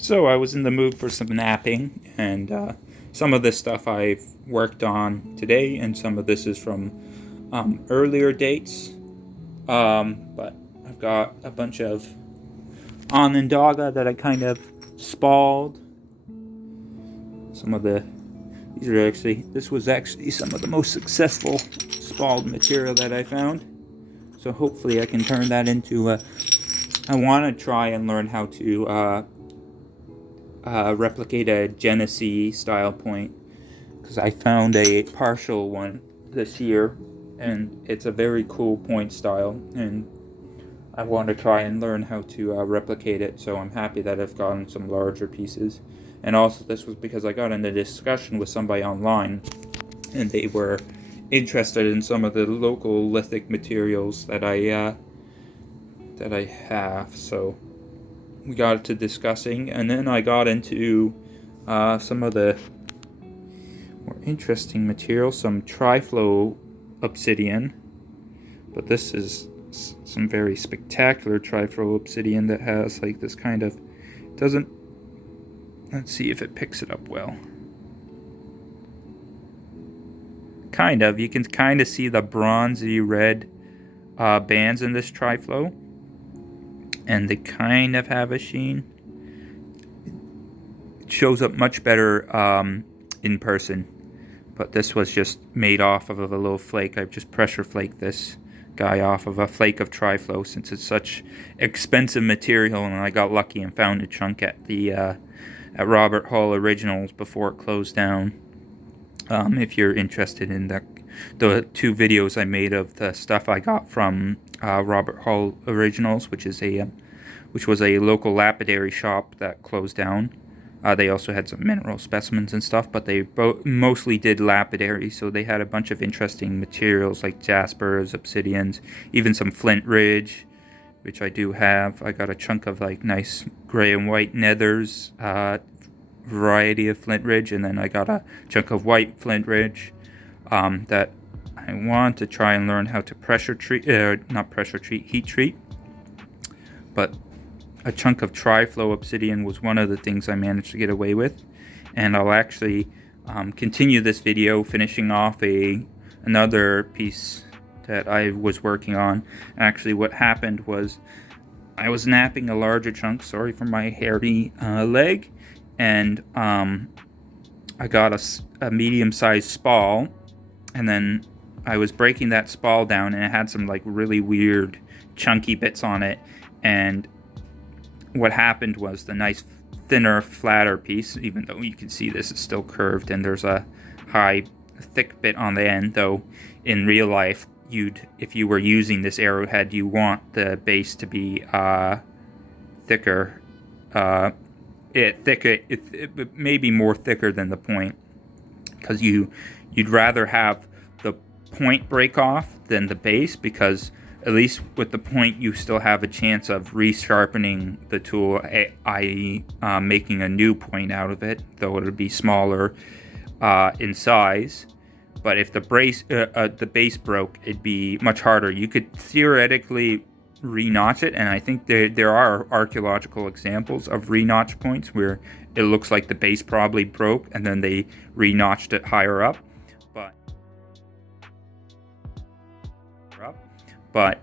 So I was in the mood for some napping, and some of this stuff I've worked on today, and some of this is from earlier dates. But I've got a bunch of Onondaga that I kind of spalled. This was actually some of the most successful spalled material that I found. So hopefully I can turn that into I want to try and learn how to replicate a Genesee style point, because I found a partial one this year and it's a very cool point style, and I want to try and learn how to replicate it. So I'm happy that I've gotten some larger pieces. And also this was because I got in a discussion with somebody online and they were interested in some of the local lithic materials that I have. So we got to discussing, and then I got into some of the more interesting materials, some Triflow Obsidian, but this is some very spectacular Triflow Obsidian that has like this kind of, let's see if it picks it up well. You can kind of see the bronzy red bands in this Triflow, and they kind of have a sheen. It shows up much better in person, but this was just made off of a little flake. I've just pressure flaked this guy off of a flake of Triflow, since it's such expensive material, and I got lucky and found a chunk at the at Robert Hall Originals before it closed down. If you're interested in the 2 videos I made of the stuff I got from Robert Hall Originals, which was a local lapidary shop that closed down. They also had some mineral specimens and stuff, but they mostly did lapidary, so they had a bunch of interesting materials like jaspers, obsidians, even some flint ridge, which I do have. I got a chunk of like nice gray and white nethers, variety of flint ridge, and then I got a chunk of white flint ridge that I want to try and learn how to heat treat. But a chunk of Triflow Obsidian was one of the things I managed to get away with, and I'll actually continue this video finishing off another piece that I was working on. Actually, what happened was I was napping a larger chunk, sorry for my hairy leg, and I got a medium-sized spall, and then I was breaking that spall down, and it had some like really weird chunky bits on it, and what happened was the nice thinner, flatter piece, even though you can see this is still curved and there's a high, thick bit on the end, though in real life, if you were using this arrowhead, you want the base to be thicker. It may be more thicker than the point, because you'd rather have the point break off than the base, because at least with the point you still have a chance of resharpening the tool, i.e. Making a new point out of it, though it'll be smaller in size. But if the base broke, it'd be much harder. You could theoretically re-notch it, and I think there are archaeological examples of re-notch points where it looks like the base probably broke and then they re-notched it higher up. But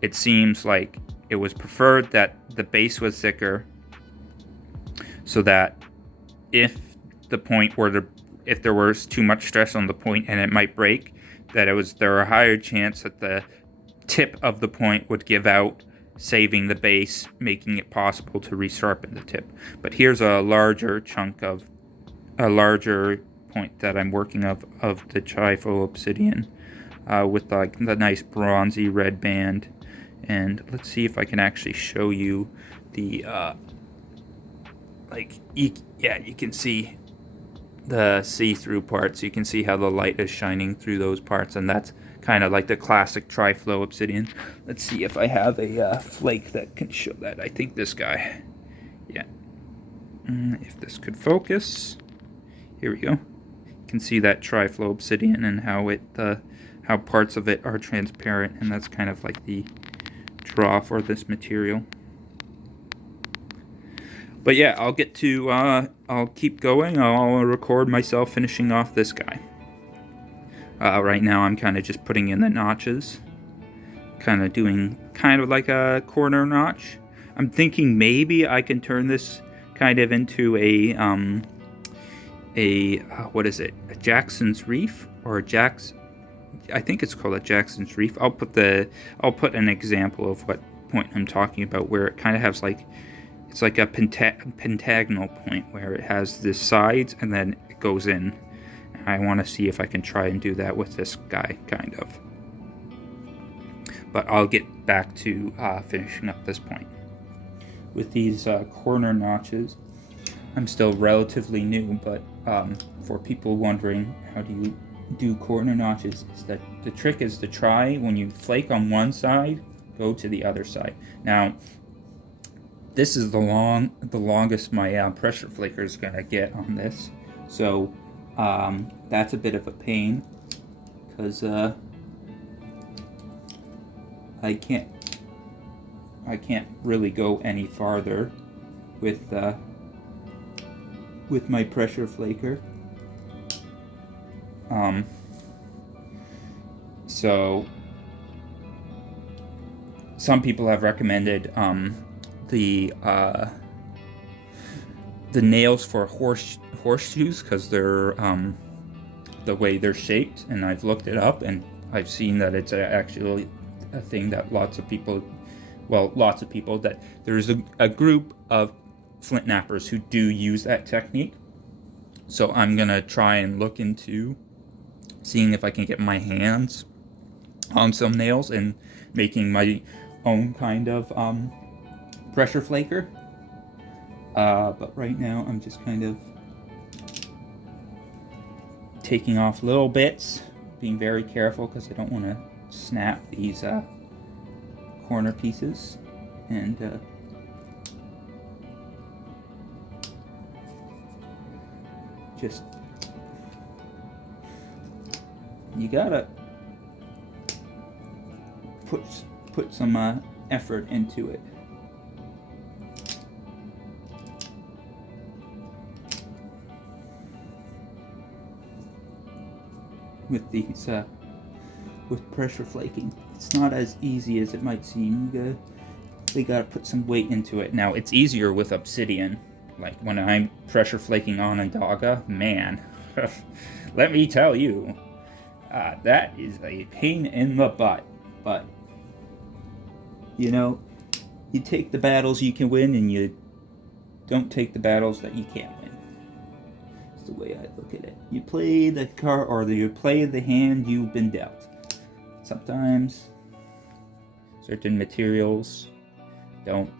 it seems like it was preferred that the base was thicker, so that if there was too much stress on the point and it might break, there were a higher chance that the tip of the point would give out, saving the base, making it possible to resharpen the tip. But here's a larger point that I'm working of the Triflow Obsidian, with like the nice bronzy red band. And let's see if I can actually show you the you can see the see-through parts. You can see how the light is shining through those parts, and that's kind of like the classic Triflow Obsidian. Let's see if I have a flake that can show that. I think this guy, yeah, if this could focus, here we go. You can see that Triflow Obsidian and how parts of it are transparent, and that's kind of like the draw for this material. But yeah, I'll get to, I'll keep going. I'll record myself finishing off this guy. Right now I'm kind of just putting in the notches. Kind of doing kind of like a corner notch. I'm thinking maybe I can turn this kind of into a what is it? A Jackson's Reef or a I think it's called a Jackson's Reef. I'll put an example of what point I'm talking about, where it kind of has like, it's like a pentagonal point where it has the sides and then it goes in. I want to see if I can try and do that with this guy, kind of. But I'll get back to finishing up this point. With these corner notches, I'm still relatively new, but for people wondering how do you do corner notches, is that the trick is to try, when you flake on one side, go to the other side. Now, this is the longest my pressure flaker is going to get on this, so that's a bit of a pain, because I can't really go any farther with my pressure flaker. So some people have recommended the nails for horseshoes, because they're the way they're shaped, and I've looked it up and I've seen that it's actually a thing that lots of people, that there's a group of flint knappers who do use that technique. So I'm gonna try and look into seeing if I can get my hands on some nails and making my own kind of pressure flaker. But right now I'm just kind of taking off little bits, being very careful because I don't want to snap these corner pieces, and just, you gotta put some effort into it. With these with pressure flaking, it's not as easy as it might seem. They gotta put some weight into it. Now, it's easier with Obsidian. Like when I'm pressure flaking on Onondaga, man, let me tell you, that is a pain in the butt. But you know, you take the battles you can win, and you don't take the battles that you can't win. That's the way I look at it. You play the card, or you play the hand you've been dealt. Sometimes certain materials don't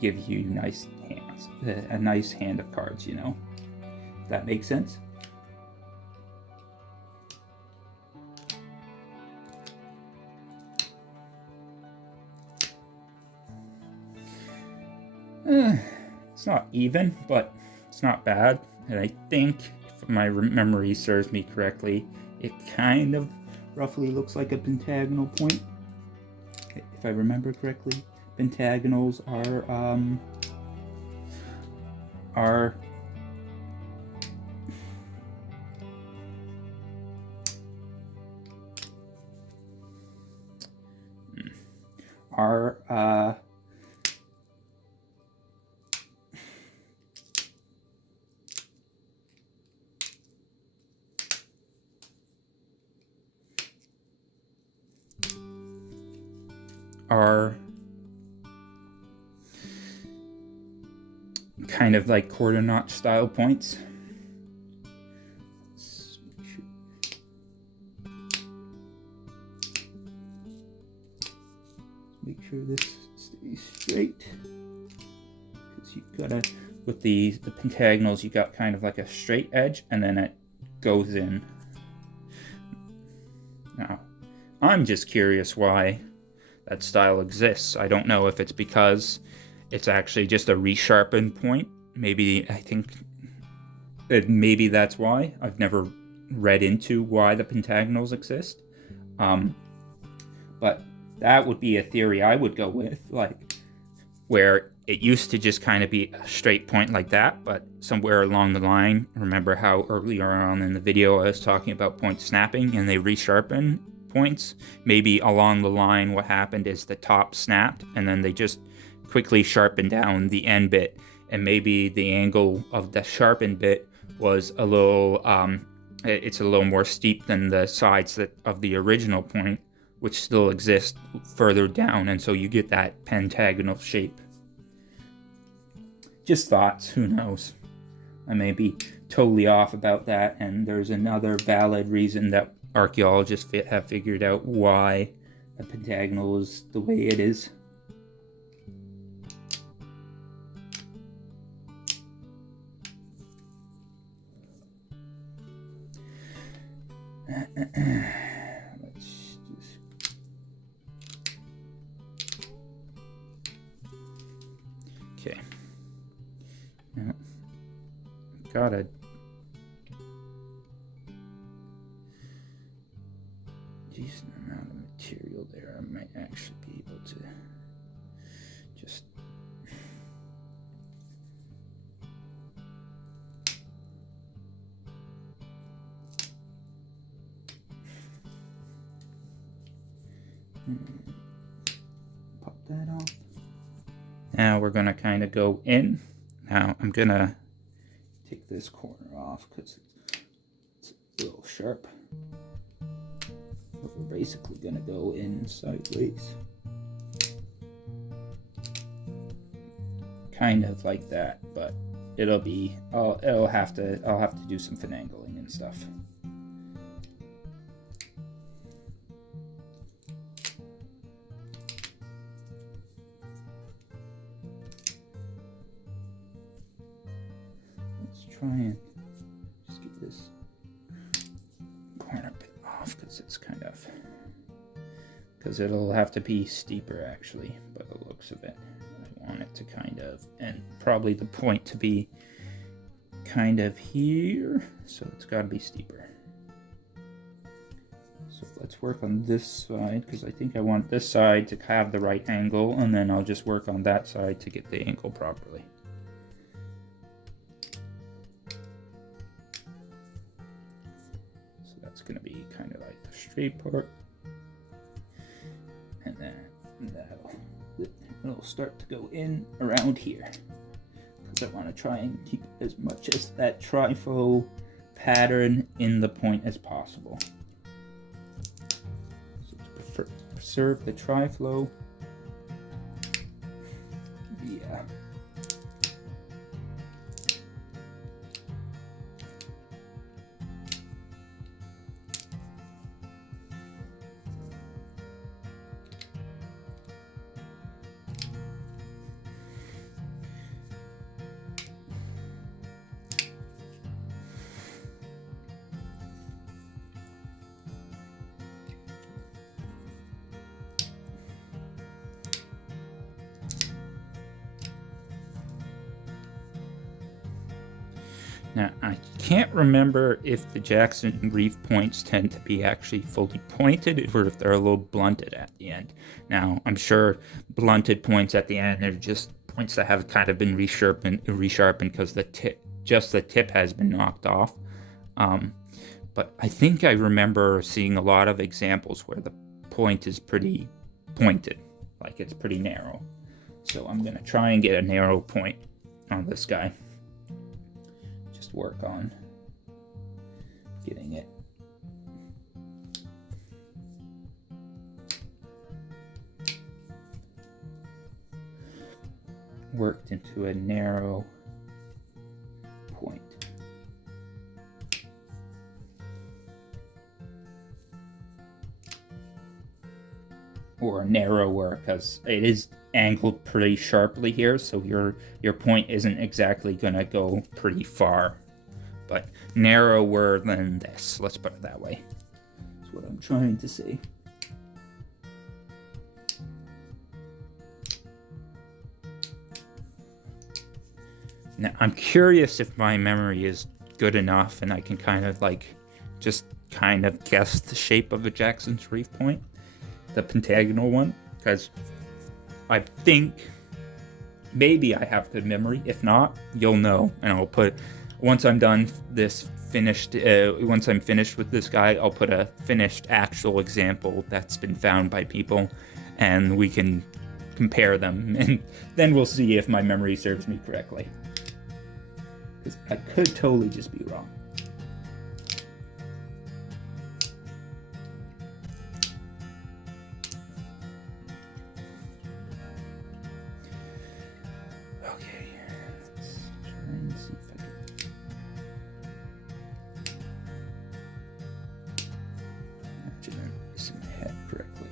give you nice hands, a nice hand of cards, you know? That makes sense? It's not even, but it's not bad. And I think, if my memory serves me correctly, it kind of roughly looks like a pentagonal point. If I remember correctly, pentagonals are kind of like quarter notch style points. Make sure this stays straight, because you've got to, with the pentagonals, you got kind of like a straight edge, and then it goes in. Now, I'm just curious why that style exists. I don't know if it's because it's actually just a resharpened point. Maybe, I think maybe that's why. I've never read into why the pentagonals exist. But that would be a theory I would go with, like, where it used to just kind of be a straight point like that, but somewhere along the line, remember how earlier on in the video I was talking about point snapping and they resharpen points? Maybe along the line what happened is the top snapped and then they just quickly sharpened down the end bit, and maybe the angle of the sharpened bit was a little, it's a little more steep than the sides of the original point, which still exist further down, and so you get that pentagonal shape. Just thoughts, who knows? I may be totally off about that, and there's another valid reason that archaeologists have figured out why a pentagonal is the way it is. Let's just... Okay. Now, got a decent amount of material there. I might actually be able to just... pop that off. Now we're going to kind of go in. Now I'm going to take this corner off because it's a little sharp. But we're basically going to go in sideways. Kind of like that, but it'll be, I'll have to do some finagling and stuff. Try and just get this corner bit off because it'll have to be steeper actually, by the looks of it. I want it to kind of, and probably the point to be kind of here, so it's got to be steeper. So let's work on this side because I think I want this side to have the right angle, and then I'll just work on that side to get the angle properly. That's going to be kind of like the straight part, and then it'll start to go in around here because I want to try and keep as much as that Triflow pattern in the point as possible. So to preserve the Triflow, yeah. Now, I can't remember if the Jackson Reef points tend to be actually fully pointed or if they're a little blunted at the end. Now, I'm sure blunted points at the end are just points that have kind of been resharpened because the tip has been knocked off. But I think I remember seeing a lot of examples where the point is pretty pointed, like it's pretty narrow. So I'm going to try and get a narrow point on this guy. Work on getting it worked into a narrow point. Or narrower, because it is angled pretty sharply here, so your point isn't exactly gonna go pretty far, but narrower than this, let's put it that way. That's what I'm trying to say. Now I'm curious if my memory is good enough and I can kind of like just kind of guess the shape of a Jackson's Reef point, the pentagonal one, because I think maybe I have good memory. If not, you'll know, and I'll put, once I'm done this finished, once I'm finished with this guy, I'll put a finished actual example that's been found by people, and we can compare them, and then we'll see if my memory serves me correctly. Because I could totally just be wrong. Okay, let's try and see if I can actually remember this in my head correctly.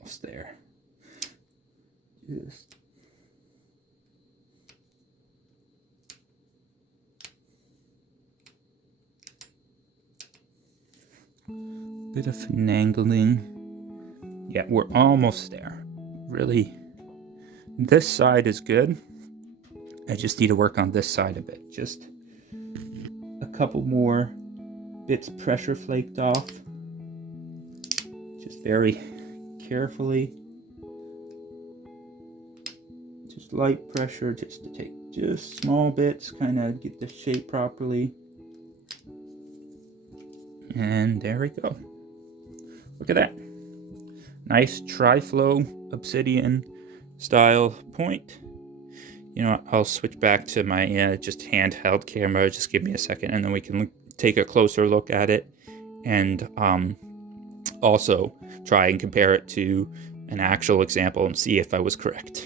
Almost there. Just bit of finagling. Yeah, we're almost there. Really, this side is good. I just need to work on this side a bit. Just a couple more bits pressure flaked off. Just very carefully. Just light pressure, just to take just small bits, kind of get the shape properly. And there we go. Look at that. Nice Triflow Obsidian style point. You know what, I'll switch back to my just handheld camera. Just give me a second, and then we can take a closer look at it, and also try and compare it to an actual example and see if I was correct.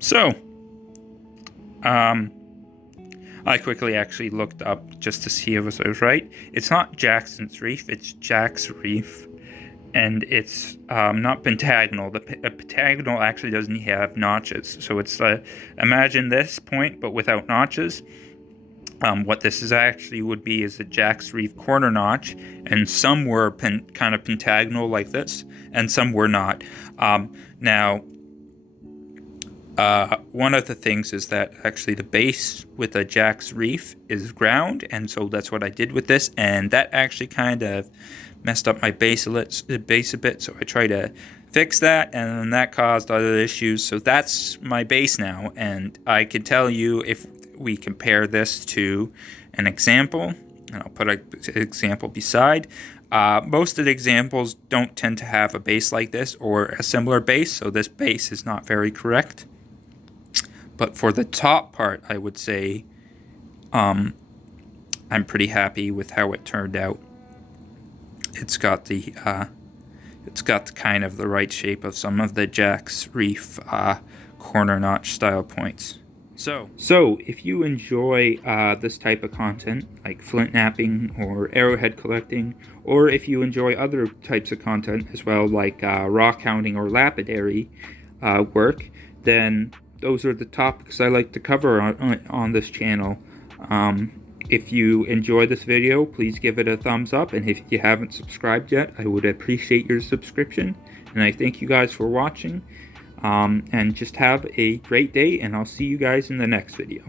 So, I quickly actually looked up just to see if I was right. It's not Jackson's Reef, it's Jack's Reef. And it's not pentagonal. The pentagonal actually doesn't have notches. So it's, imagine this point, but without notches. What this is actually would be is a Jack's Reef corner notch, and some were kind of pentagonal like this, and some were not. Now, one of the things is that actually the base with a Jack's Reef is ground, and so that's what I did with this, and that actually kind of messed up my base a bit, so I tried to fix that, and then that caused other issues. So that's my base now, and I can tell you if we compare this to an example, and I'll put an example beside. Most of the examples don't tend to have a base like this or a similar base, so this base is not very correct. But for the top part, I would say I'm pretty happy with how it turned out. It's got the kind of the right shape of some of the Jack's Reef corner notch style points. So if you enjoy this type of content, like flint knapping or arrowhead collecting, or if you enjoy other types of content as well, like rockhounding or lapidary work, then those are the topics I like to cover on this channel. If you enjoy this video, please give it a thumbs up, and if you haven't subscribed yet, I would appreciate your subscription. And I thank you guys for watching, and just have a great day, and I'll see you guys in the next video.